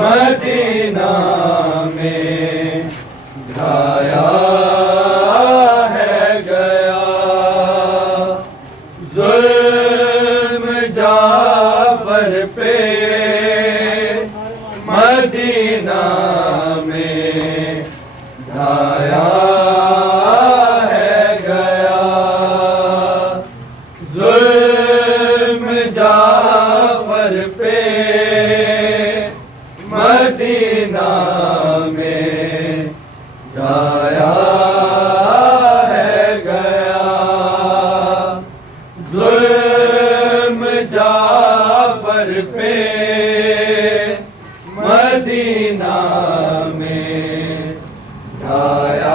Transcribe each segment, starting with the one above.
Medina में ढाया है गया जुल्म जाफर पे मदीना में ढाया है गया जुल्म जाफर पे मदीना में ढाया है गया जुल्म जाफर पे मदीना में ढाया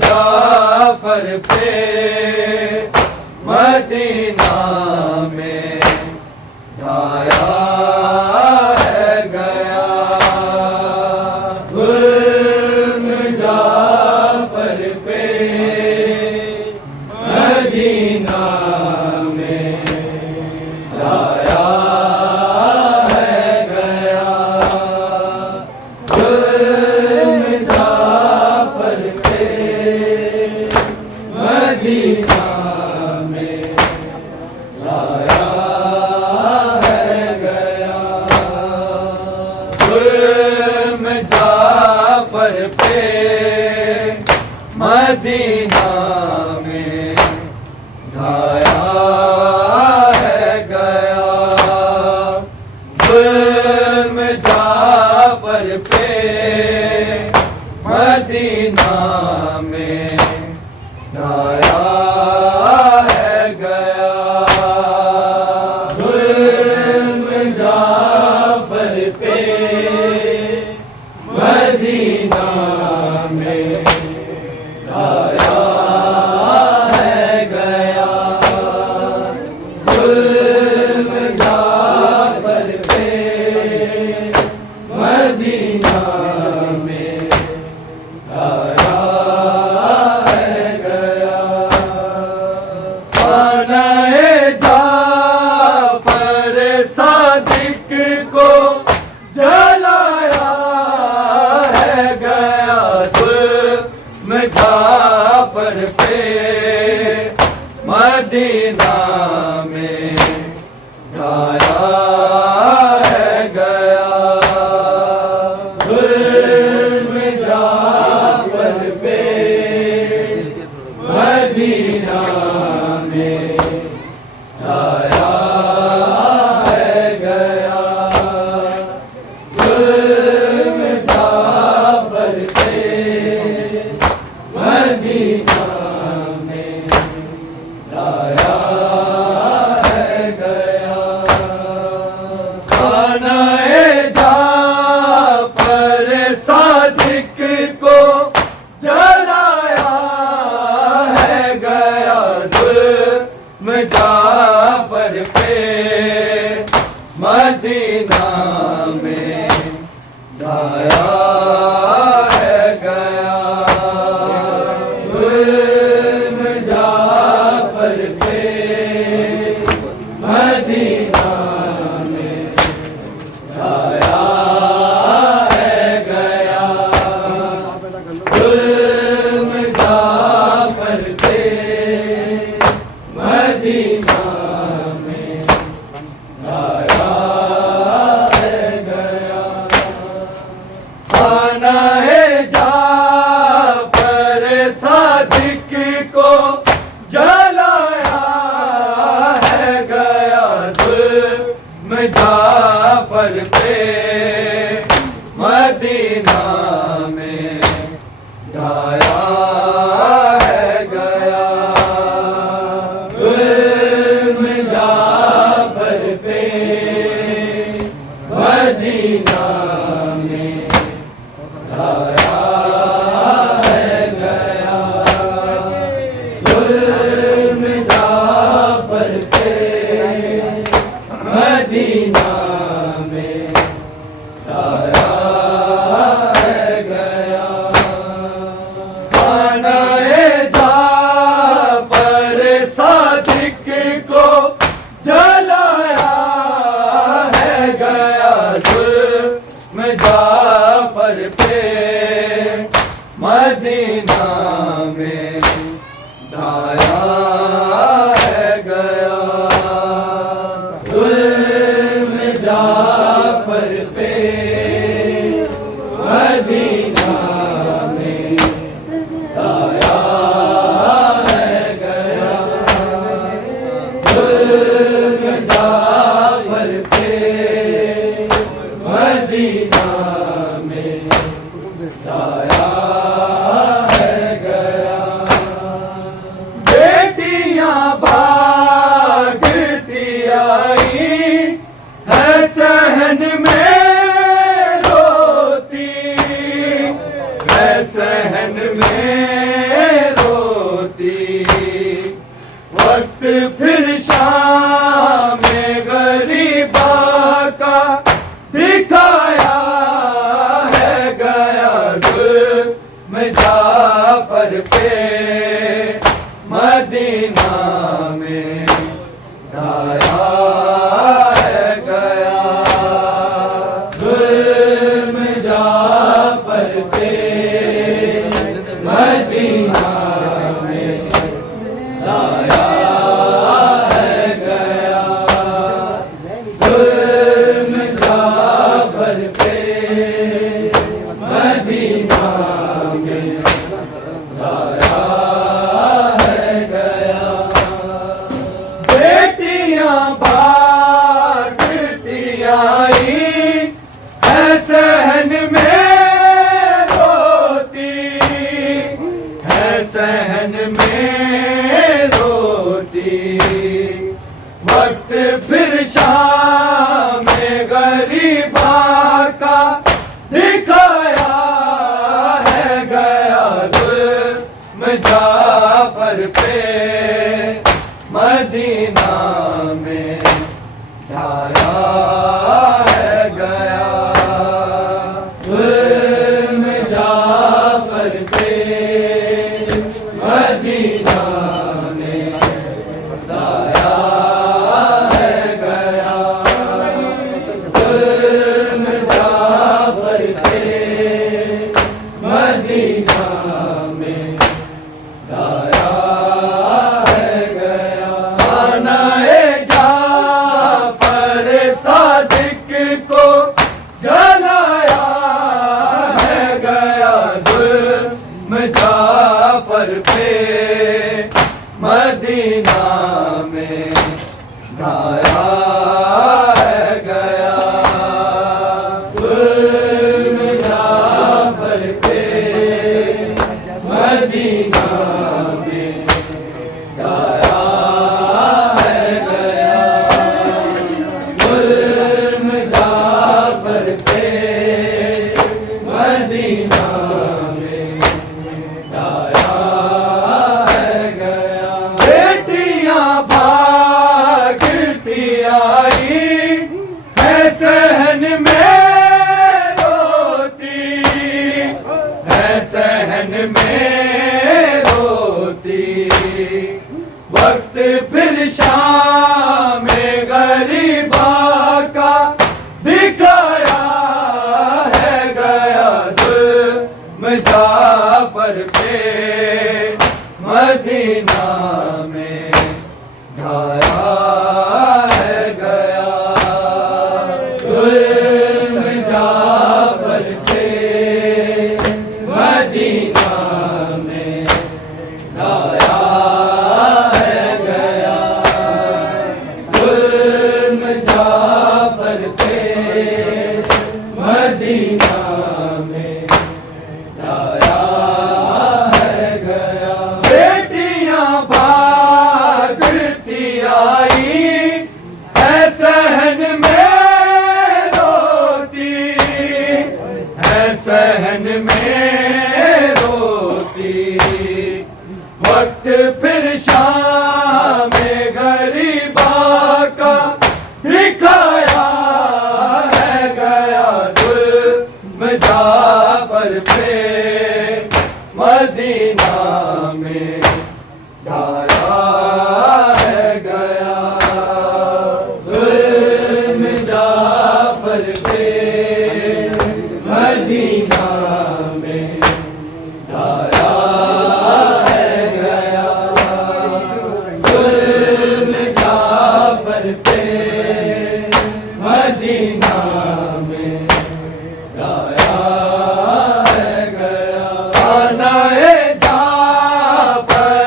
जाफर पे मदीना में ढाया है गया। जुल्म जाफर पे मदीना में ढाया है गया। जुल्म जाफर पे मदीना में लाया है गया। जुल्म जाफर पे मदीना में ढाया है गया। जुल्म जाफर पे मदीना में ढाया है गया। जुल्म जाफर पे मदीना में ढाया है गया। जुल्म जाफर पे मदीना में ढाया है गया। खाना-ए जाफर सादिक को जलाया है गया। जुल्म जाफर पे मदीना में ढाया है गया। जुल्म जाफर पे मदीना में ढाया है गया। जुल्म जाफर पे मदीना में ढाया है गया। खाना-ए जाफर सादिक को जलाया है गया। जुल्म जाफर पे मदीना में ढाया है गया। जुल्म जाफर पे मदीना में ढाया है गया। जुल्म जाफर पे मदीना में ढाया है गया। खाना-ए जाफर सादिक को जलाया है गया। जुल्म जाफर पे मदीना में ढाया है गया। जुल्म जाफर पे मदीना में ढाया है गया। जुल्म जाफर पे मदीना में ढाया है गया। खाना-ए जाफर सादिक को जलाया है गया। जुल्म जाफर पे मदीना में ढाया है गया। जुल्म जाफर पे मदीना में ढाया है गया। जुल्म जाफर पे मदीना में ढाया है गया। बेटी जाफर पे मदीना में ढाया है गया। जुल्म जाफर पे मदीना में ढाया है गया। जुल्म जाफर पे मदीना में ढाया है गया। बेटियां भागती आई है सहन में रोती, है सहन में रोती। वक्त फिर शाम में गरीबा का दिखाया है गया। जुल्म जाफर पे मदीना में ढाया है गया। जुल्म जाफर पे मदीना में ढाया है गया। जुल्म जाफर पे मदीना में ढाया है गया। आनाए जाफर सादिक को जलाया है गया। जुल्म जाफर पे मदीना में ढाया है गया। जुल्म जाफर पे मदीना में ढाया है गया। जुल्म जाफर पे मदीना में ढाया है गया। बेटियां भागती आई है सहन में रोती, है सहन में रोती। वक्त फिर शाम में गरीबा का दिखाया है गया। जुल्म जाफर पे मदीना में ढाया है गया। जुल्म जाफर पे मदीना में ढाया है गया। जुल्म जाफर पे मदीना में ढाया है गया। बेटियां भागती आई है सहन में रोती, है सहन में रोती। वक्त फिर शाम में गरीबा का दिखाया है गया। जुल्म जाफर पे मदीना में ढाया है गया। जुल्म जाफर पे मदीना में ढाया है गया। जुल्म जाफर पे मदीना में ढाया है गया। आनाए जाफर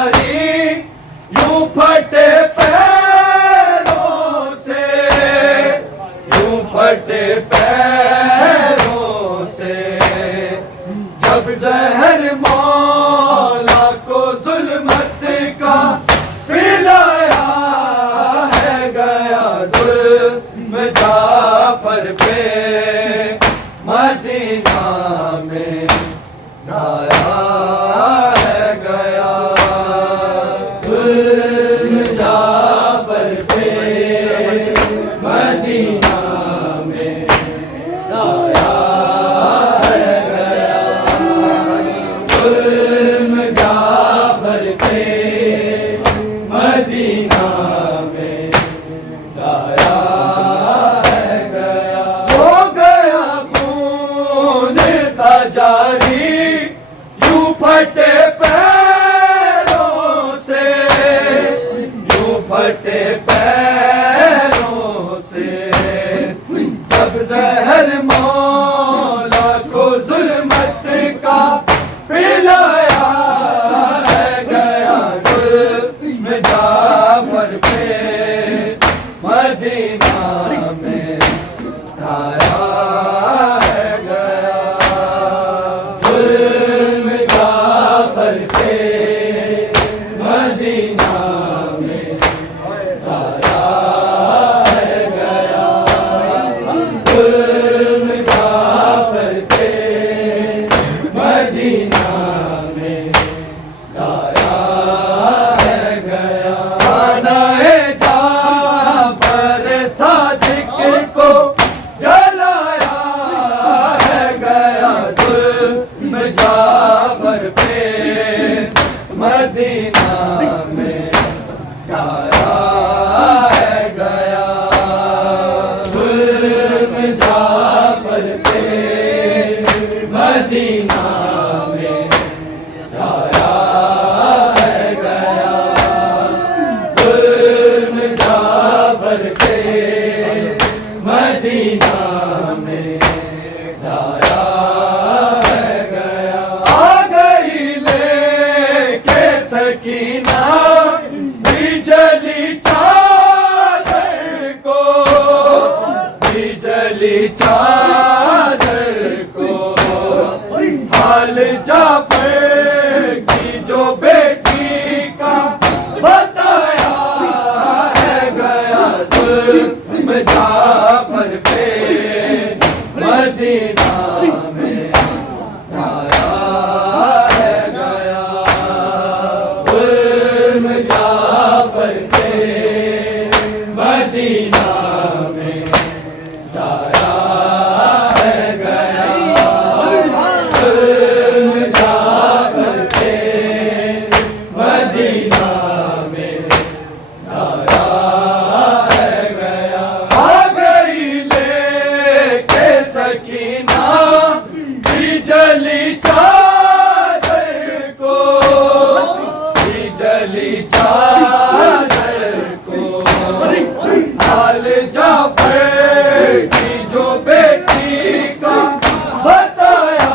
जारी यूं फटे पैरों से, यूं फटे पैरों से। जब जहर मौला को जुल्मत का पिलाया है गया, जुल्म जाफर पे मदीना में ढाया है गया, जुल्म जाफर पे मदीना में ढाया है गया, जुल्म जाफर पे मदीना में ढाया है गया। हो गया खून था जारी यूं फटे पैरों से, यूं फटे पैरों से। जब जहर मौला को जुल्मत का पिलाया है गया, जुल्म जाफर पे मदीना में ढाया है गया, जुल्म जाफर पे मदीना में ढाया है गया, जुल्म जाफर पे मदीना में ढाया है गया। आनाए जाफर सादिक को जलाया है गया, जुल्म जाफर पे मदीना में ढाया है गया, जुल्म जाफर पे मदीना में ढाया है गया, जुल्म जाफर पे मदीना में ढाया है गया। आ गई लेके सकीना बिजली चादर को, बिजली चादर को। हाल जाफर की जो बेटी का बताया है गया, जुल्म जाफर पे मदीना में ढाया है गया, जुल्म जाफर पे मदीना में ढाया है गया, जुल्म जाफर पे मदीना में ढाया है गया। आ गई लेके सकीना बिजली चादर को, बिजली चादर को। हाल जाफर की जो बेटी का बताया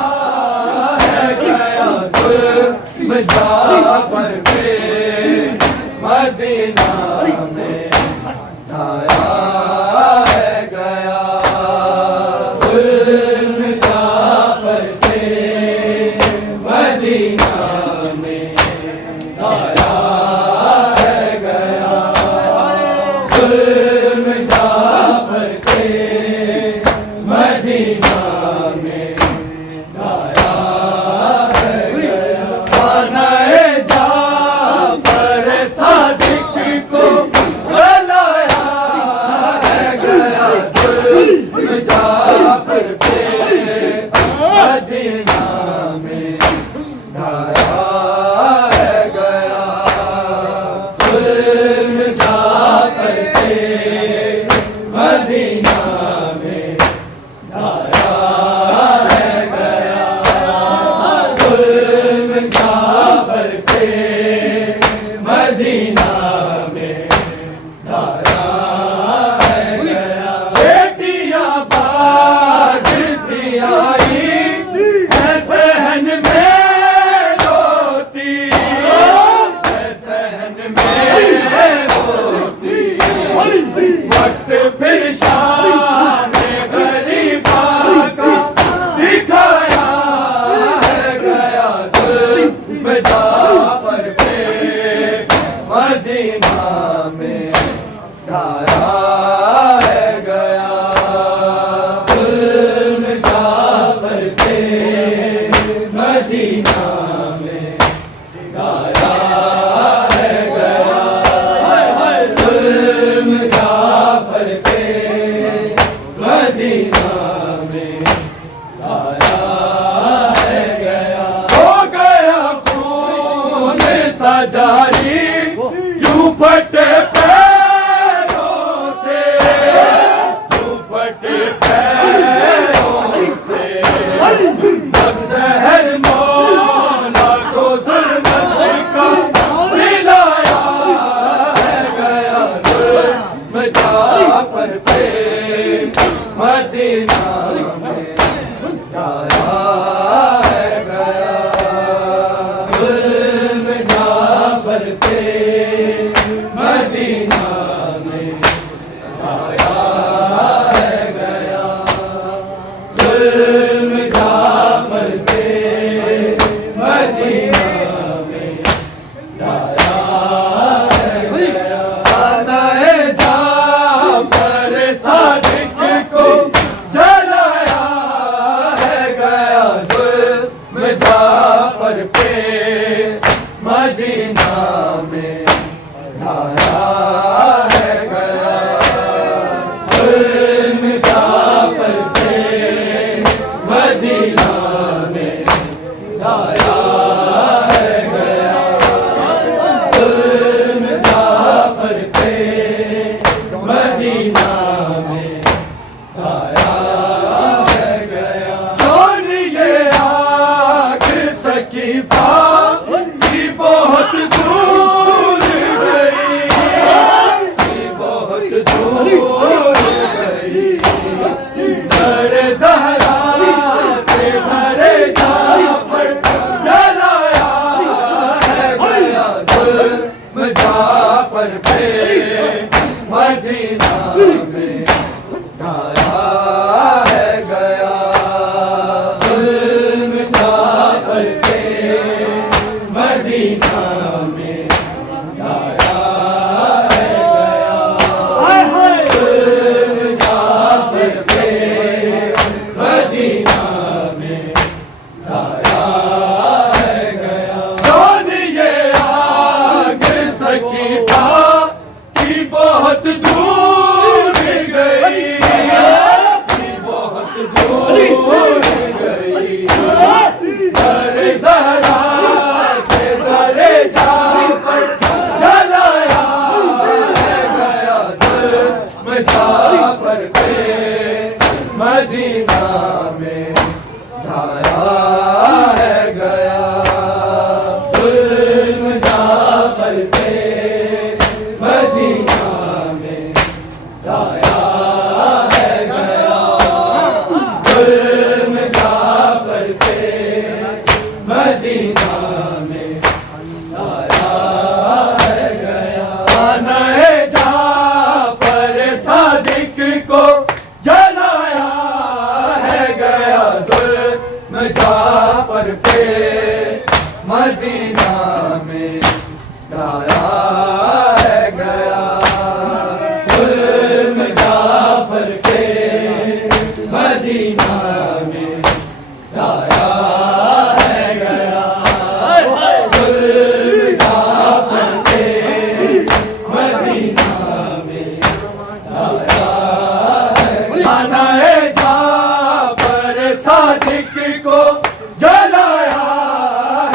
है गया, जुल्म जाफर पे मदीना में ढाया है गया, जुल्म जाफर पे मदीना में ढाया है गया, जुल्म जाफर पे मदीना में ढाया है गया। आनाए जाफर सादिक को बुलाया है गया, जुल्म जाफर पे मदीना में ढाया है गया, जुल्म जाफर पे मदीना में ढाया है गया, जुल्म जाफर पे मदीना में ढाया है गया। बेटियां बाजती आई है सहन में रोती, है मदीना में धारा है गया। जुल्म जाफर पे मदीना में धारा है गया। जुल्म जाफर पे मदीना में धारा है गया। हो गया खून था जारी यूं फटे पैरों से, यूं फटे पैरों से। जब जहर मौला को जुल्मत का मिलाया है गया। जुल्म जाफर पे मदीना में धारा है गया। जुल्म जाफर पे मदीना में धारा है गया। जुल्म जाफर पे मदीना में धारा है गया। आनाए जाफर सादिक को जलाया है गया। जुल्म जाफर पे मदीना में धारा है गया। जुल्म जाफर पे मदीना में धारा है गया। जुल्म जाफर पे मदीना में धारा है गया। छोड़िए आग सकीफा की बहुत दूर गई, की बहुत दूर गई। दर ज़हरा से भरे जाफर जलाया है गया। जुल्म जाफर पे मदीना में धारा है गया। जुल्म जाफर पे मदीना में धारा है गया। जुल्म जाफर पे मदीना में धारा है गया। कौन ये आग सकीफा की बहुत दूर गई, की बहुत दूर गई। दर ज़हरा से भरे जाफर जलाया है गया। जुल्म जाफर पे मदीना में धारा है गया। जुल्म जाफर पे मदीना में धारा है गया। जुल्म जाफर पे मदीना में धारा है गया। आनाए जाफर सादिक को जलाया है गया। जुल्म जाफर पे मदीना में धारा है गया। जुल्म जाफर पे मदीना में धारा है गया। जुल्म जाफर पे मदीना में धारा है गया। आनाए जाफर सादिक को जलाया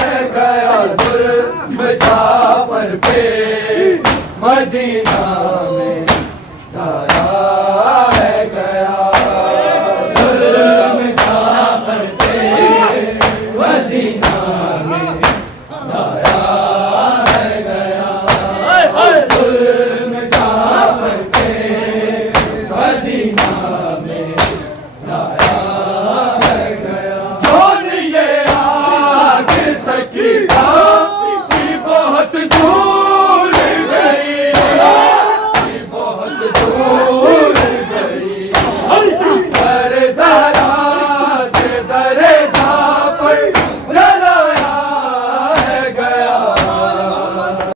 है गया। जुल्म जाफर पे मदीना में धारा